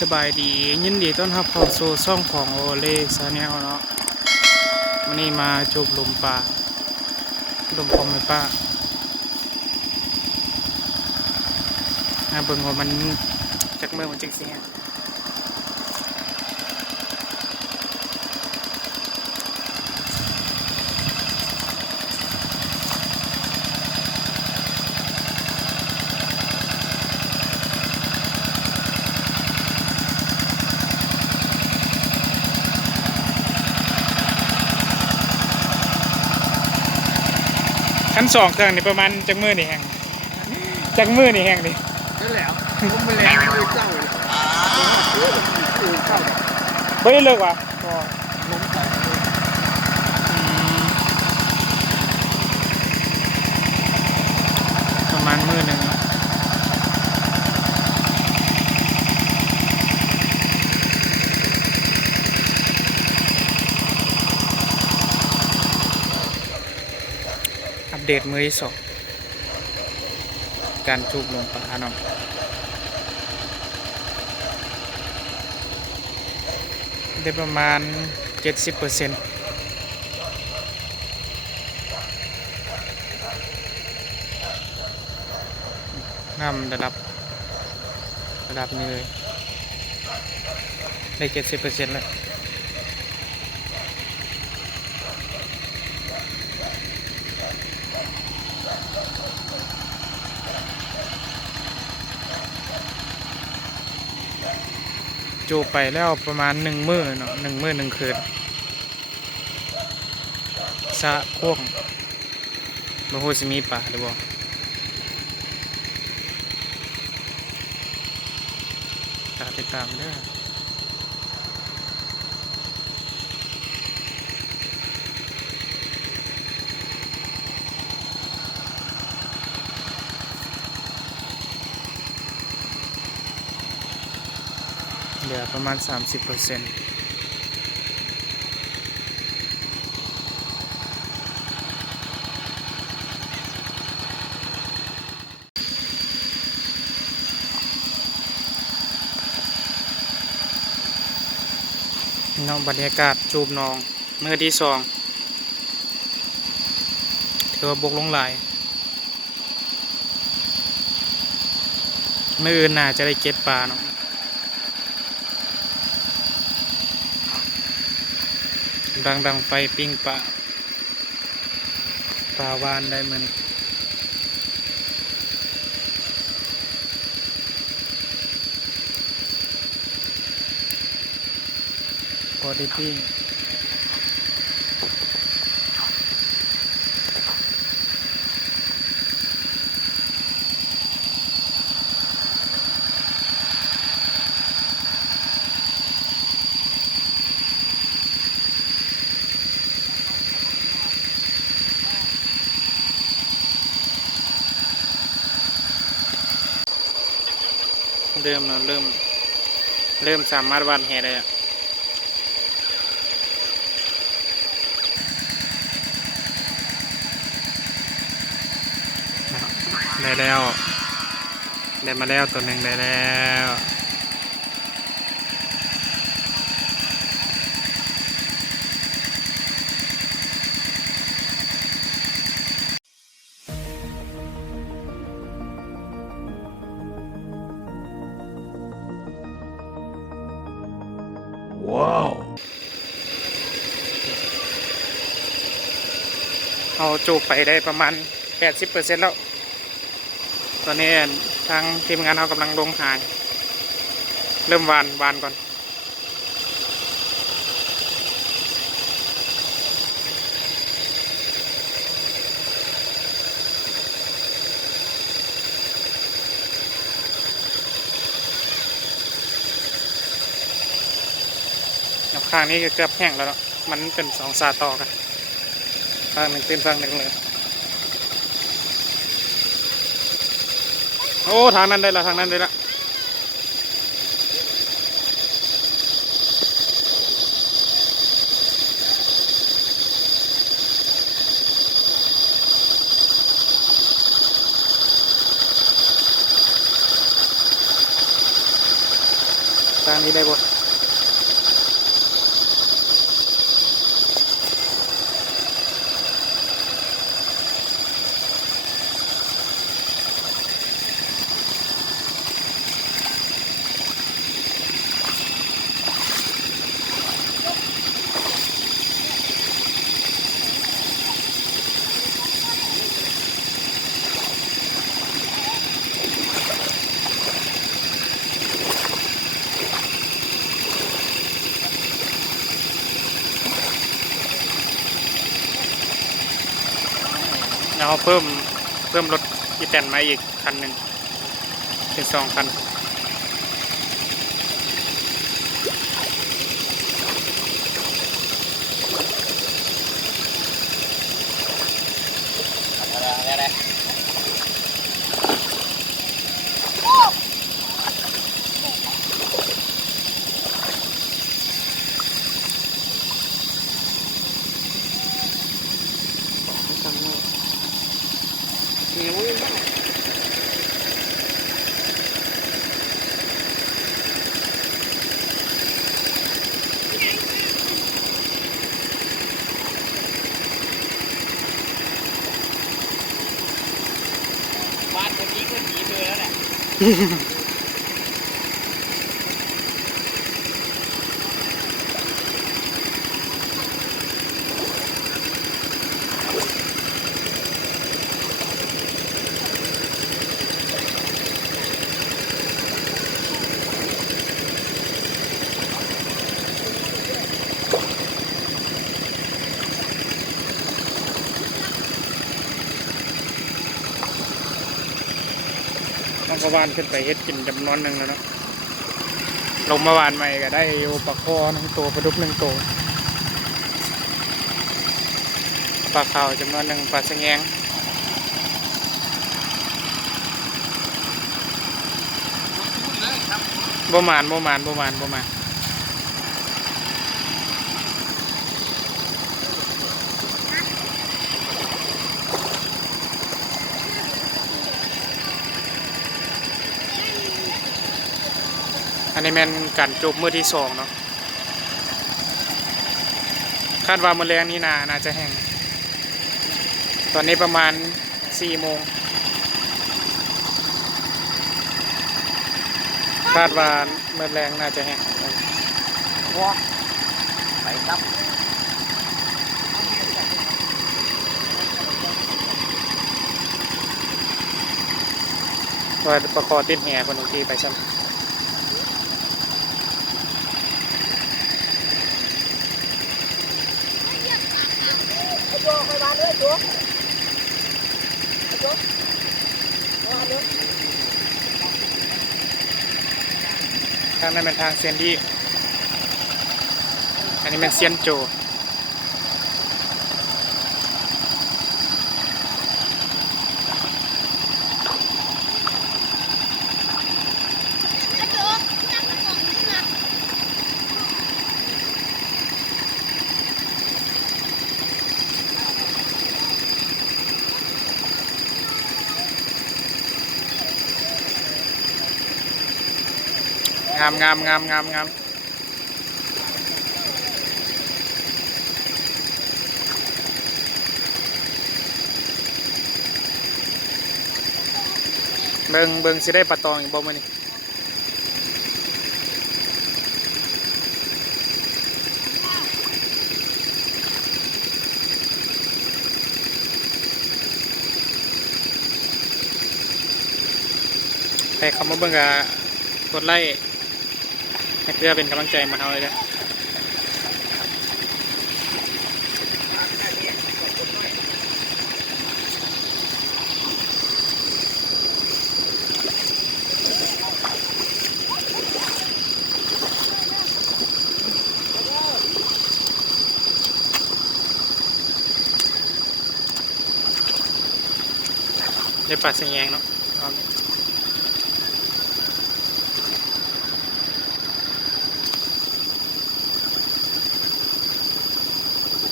สบายดียินดีต้อนรับเข้าสู่ช่องของโอเล่ชาแนลเนาะวันนี้มาจูบลมป่าลมพองไม่ป้าเบิ่งว่ามันจากเมื่อมันจังสิขั้นสองเครื่องนี่ประมาณจากมือนี่แห้งจากมือนี่แห้งดินั่นแหละผมมาแล้วมือเจ้าเลยเจ้าไม่ได้เลิกว่ะล้มไปประมาณมือหนึ่งอัปเดตมือที่สองการจูบลงป่าเนาะได้ประมาณ 70%น้ำระดับนี้เลยได้ 70%แล้วจูบไปแล้วประมาณ1 มื้อเนาะ1 มื้อ 1 คืนสะโค้งบ่ฮู้สิมีป่าหรือบ่ติดตามเด้อเหลือประมาณ 30%เนาะบรรยากาศจูบน้องมื้อที่2ถือว่าบกลงหลายมื้ออื่นน่าจะได้เก็บปลาเนาะดังไฟปิ้งปลาวานได้มื้อนี้พอได้ปิ้งเริ่มแล้วเริ่มสามารถวานแหได้แล้วได้มาแล้วตัวหนึ่งได้แล้วว้าวเอาจูบไปได้ประมาณ 80% แล้วตอนนี้ทางทีมงานเรากำลังลงหางเริ่มวานก่อนข้างนี้ก็เกือบแห้งแล้วเนาะมันเป็น2 สาต่อกันฝั่งหนึ่งเป็นฝั่งหนึ่งเลยโอ้ทางนั้นได้ละ ทางนี้ได้บ่แล้วเพิ่มรถอีแตนมาอีกคันหนึ่งเป็น2 คันเหนียวยังบ้างบ้านคนนี้ก็หนีไปแล้วแหละต้องกระวานขึ้นไปเฮ็ดกินจำนวนหนึ่งแล้วเนาะลงมาวานใหม่ก็ได้อยู่ปลาคอ1 ตัวปลาดุก1 ตัวปลาขาวจำนวนหนึ่งปลาสะแงงบ่หมานอันนี้แม่นการจบมื้อที่2เนาะคาดว่ามื้อแรงนี้น่าจะแห้งตอนนี้ประมาณ4 โมงคาดว่ามื้อแรงน่าจะแห้ง ว้าไปครับ ว่าประคอติดแห่คนทีไปซ้ำโยกไปบ้านเลยโยกมาเลย ทางนั้นเป็นทางเซียนดี้อันนี้เป็นเซียนโจงามเบิ่งสิได้ปลาตองอีกบ่มื้อนี้ใครเข้ามาเบิ่งก็กดไลค์ให้เพื่อเป็นกำลังใจมาเฮาเลยเด้อได้ปลาสะแยงเนาะเอาเนี่ย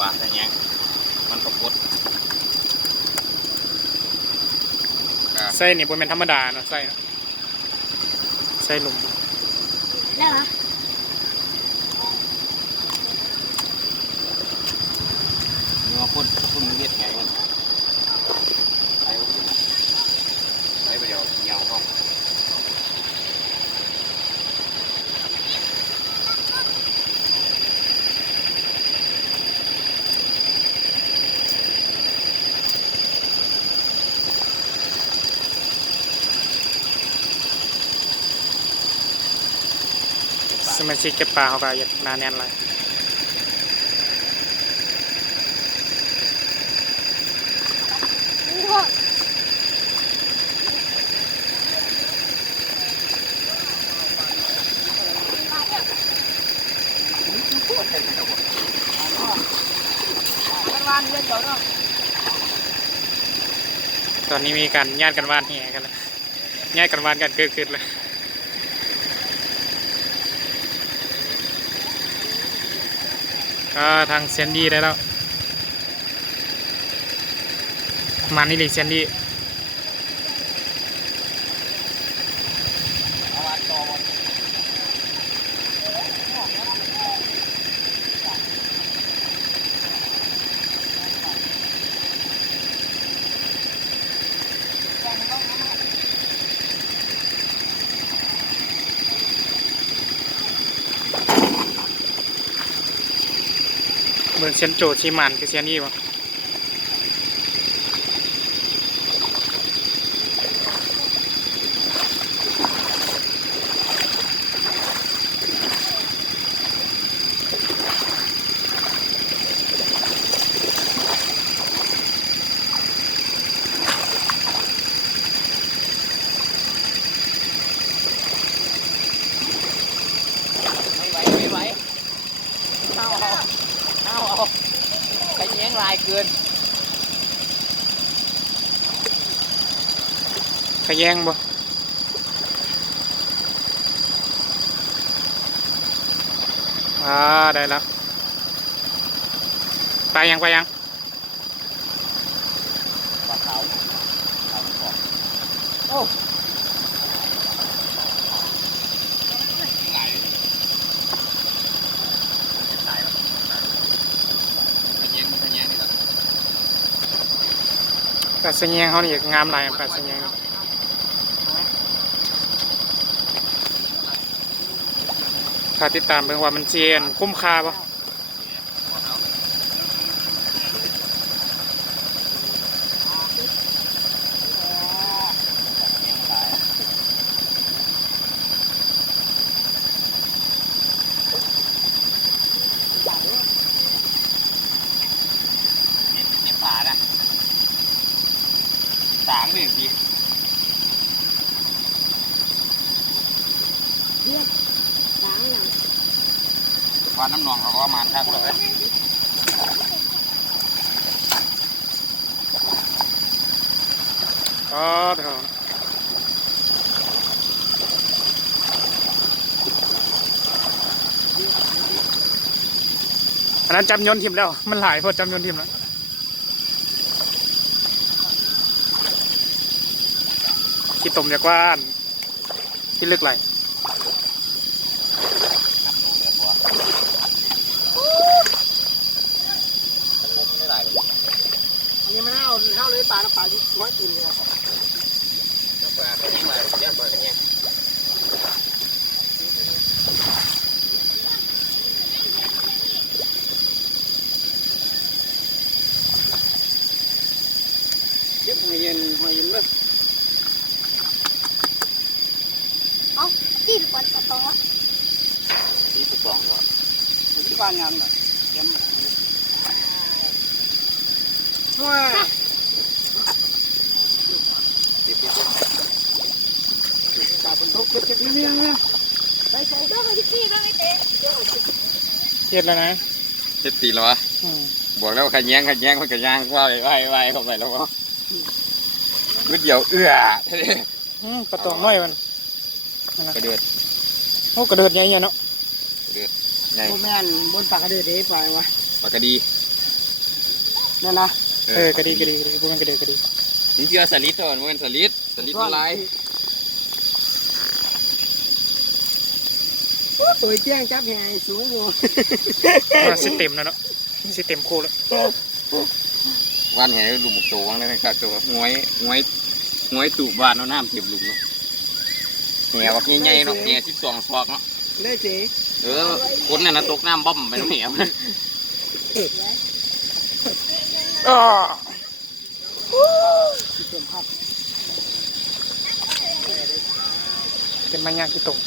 ปลาอะไรเงี้ยมันปรากฏ ไส้นี่บ่แม่นธรรมดาเนาะไส้เนาะไส้หลุม แล้วนะ นี่ว่าคนเฮ็ดไงมันไปเดี๋ยวเงาห้องสมาชิกเก็บปลาเขาก็อยากหนาแน่นเลยตอนนี้มีการญาติกันว่านแห่กันแล้วญาติกันว่านกันเกิดขึ้นเลยทางเซนดี้ได้แล้วมานี่เลยเซนดี้เหมือนเซนโจชีมันคือเซนดี้วะไม่ไหวเอาไปแย้งลายเกิน ขยงบ่ได้แล้วไปยังปลาขาวโอ้ปลาเสียงเขานี่งามหลายปลาเสียงถ้าติดตามเบิ่งว่ามันเชียนคุ้มค่าป่ะเนี่ยปลานะสางหนึ่งทีวานน้ำหนองเขาก็มาค่าคุณเลยเถอะอันนั้นจำยนต์ทิมแล้วมันหลายพอจำยนต์ทิมแล้วขี้ตมจากว่านที่ลึกไหลอันนี้มันเท่าเลยปลาน้ำปลาน้อยกินเลย ปลาเป็นยังไงเดี๋ยวปลาเป็นยังเก็บหอยเย็นเลย เอ้าจิ้มก่อนต่อ ที่สุดสองก็ ที่บ้านงานน่ะเตรียมว้าตาบนโต๊ะเก็บเรื่องเนี่ยใส่ก็ให้ที่บ้างไอ้เต้ เทียบแล้วนะ เจ็ดตีแล้ววะบอกแล้วขยันมันก็ย่างว่าไปเข้าไปแล้วก็มือเดียวกระตองน้อยมัน กระเดือด โอ้กระเดิดใหญ่ๆเนาะ ไง โอ้แม่นบนปากกระเดือดเด้ไปวะ ปลากระดี นั่นนะ กระดีพวกมันกระเดิดกระดี นี่คือสลิดเท่านั้นมันสลิดมันลาย ตัวเจ้งจับแห่สูงอยู่ สิเต็มแล้วเนาะสิเต็มคู่แล้ว วันแห่หลุมโตวังเลยนะครับตัวง้อยตูบานเอาน้ำเต็มหลุมเนาะแห่แบบใหญ่ๆเนาะแห่12 ศอกเนาะ ได้สิ คนนั่นนะตกน้ำบ่มไปน้ำแห่ อ้อ เต็มภาพ เป็นไม้ยางที่ตรง